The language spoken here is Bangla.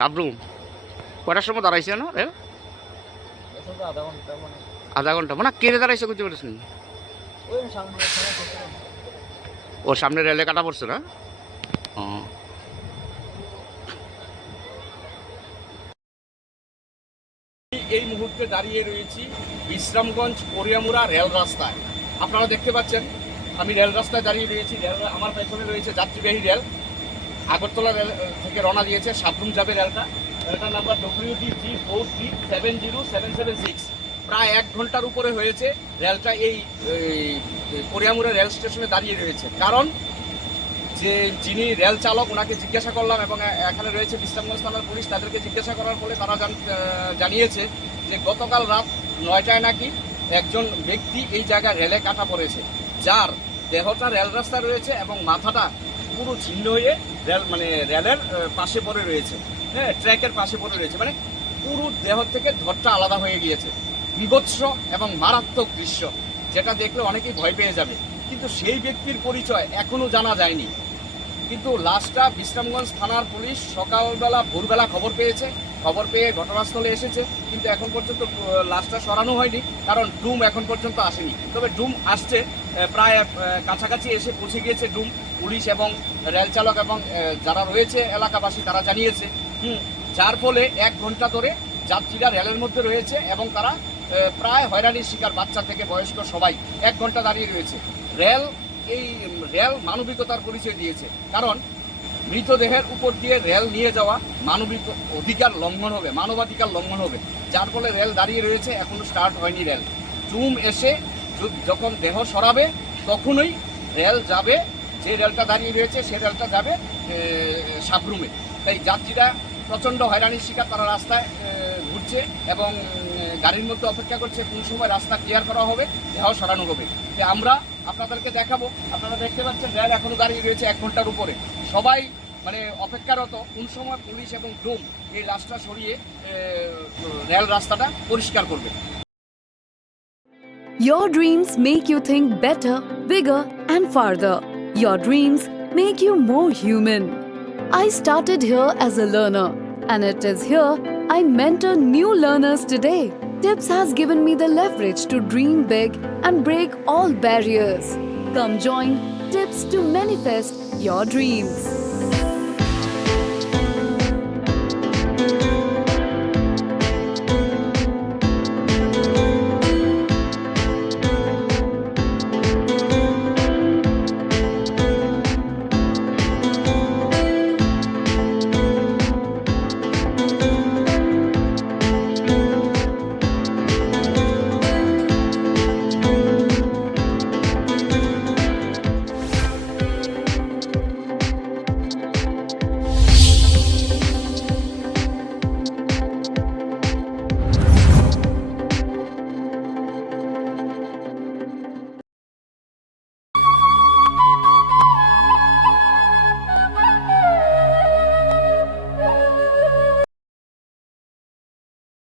সাবরুম কয়টার সময় দাঁড়াইছে না রেল? আধা ঘন্টা মানে কেড়ে দাঁড়াইছে কিছু বলেছেন? ওর সামনে রেলে কাটা পড়ছে না? ও এই মুহূর্তে দাঁড়িয়ে রয়েছি বিশ্রামগঞ্জ কোরিয়ামুড়া রেল রাস্তায়। আপনারা দেখতে পাচ্ছেন আমি রেল রাস্তায় দাঁড়িয়ে রয়েছি। আমার পেছনে রয়েছে যাত্রীবাহী রেল। আগরতলা রেল থেকে রওনা দিয়েছে, সাবরুম যাবে রেলটা। রেলটার নাম্বার WDG43707776। প্রায় 1 ঘন্টার উপরে হয়েছে রেলটা এই কোরিয়ামুড়া রেল স্টেশনে দাঁড়িয়ে রয়েছে। কারণ যে যিনি রেল চালক ওনাকে জিজ্ঞাসা করলাম, এবং এখানে রয়েছে বিশ্রামগঞ্জ থানার পুলিশ, তাদেরকে জিজ্ঞাসা করার ফলে তারা জানিয়েছে যে গতকাল রাত 9টায় নাকি একজন ব্যক্তি এই জায়গায় রেলে কাটা পড়েছে, যার দেহটা রেল রাস্তায় রয়েছে এবং মাথাটা পুরো ছিন্ন হয়ে রেলের পাশে পড়ে রয়েছে। হ্যাঁ, ট্র্যাকের পাশে পড়ে রয়েছে, মানে পুরো দেহ থেকে ধরটা আলাদা হয়ে গিয়েছে। বিভৎস এবং মারাত্মক দৃশ্য, যেটা দেখলে অনেকেই ভয় পেয়ে যাবে। কিন্তু সেই ব্যক্তির পরিচয় এখনো জানা যায়নি। কিন্তু লাশটা বিশ্রামগঞ্জ থানার পুলিশ সকালবেলা ভোরবেলা খবর পেয়ে ঘটনাস্থলে এসেছে, কিন্তু এখন পর্যন্ত লাশটা সরানো হয়নি, কারণ ডুম এখন পর্যন্ত আসেনি। তবে ডুম আসছে, প্রায় কাছাকাছি এসে পৌঁছে গিয়েছে ডুম। পুলিশ এবং রেল চালক এবং যারা রয়েছে এলাকাবাসী তারা জানিয়েছে, যার ফলে 1 ঘন্টা ধরে যাত্রীরা রেলের মধ্যে রয়েছে এবং তারা প্রায় হয়রানির শিকার, বাচ্চা থেকে বয়স্ক সবাই 1 ঘন্টা দাঁড়িয়ে রয়েছে। এই রেল মানবিকতার পরিচয় দিয়েছে, কারণ মৃতদেহের উপর দিয়ে রেল নিয়ে যাওয়া মানবিক অধিকার লঙ্ঘন হবে, মানবাধিকার লঙ্ঘন হবে, যার ফলে রেল দাঁড়িয়ে রয়েছে। এখনো স্টার্ট হয়নি রেল। ডুম এসে যখন দেহ সরাবে তখনই রেল যাবে, যে রেলটা দাঁড়িয়ে রয়েছে সে রেলটা যাবে সাবরুমে। তাই যাত্রীরা প্রচণ্ড হয়রানির শিকার, তারা রাস্তায় ঘুরছে এবং গাড়ির মধ্যে অপেক্ষা করছে কোন সময় রাস্তা ক্লিয়ার করা হবে, দেহ সরানো হবে। যে আমরা আপনাদেরকে দেখাবো। আপনারা দেখতে পাচ্ছেন রেল এখনো দাঁড়িয়ে রয়েছে 1 ঘন্টার উপরে। সবাই অপেক্ষারত কোন সময় পুলিশ এবং ডুম এই লাশটা সরিয়ে রেল রাস্তাটা পরিষ্কার করবে। Your dreams make you think better, bigger and farther. Your dreams make you more human. I started here as a learner, and it is here I mentor new learners today. Tips has given me the leverage to dream big and break all barriers. Come join Tips to manifest your dreams.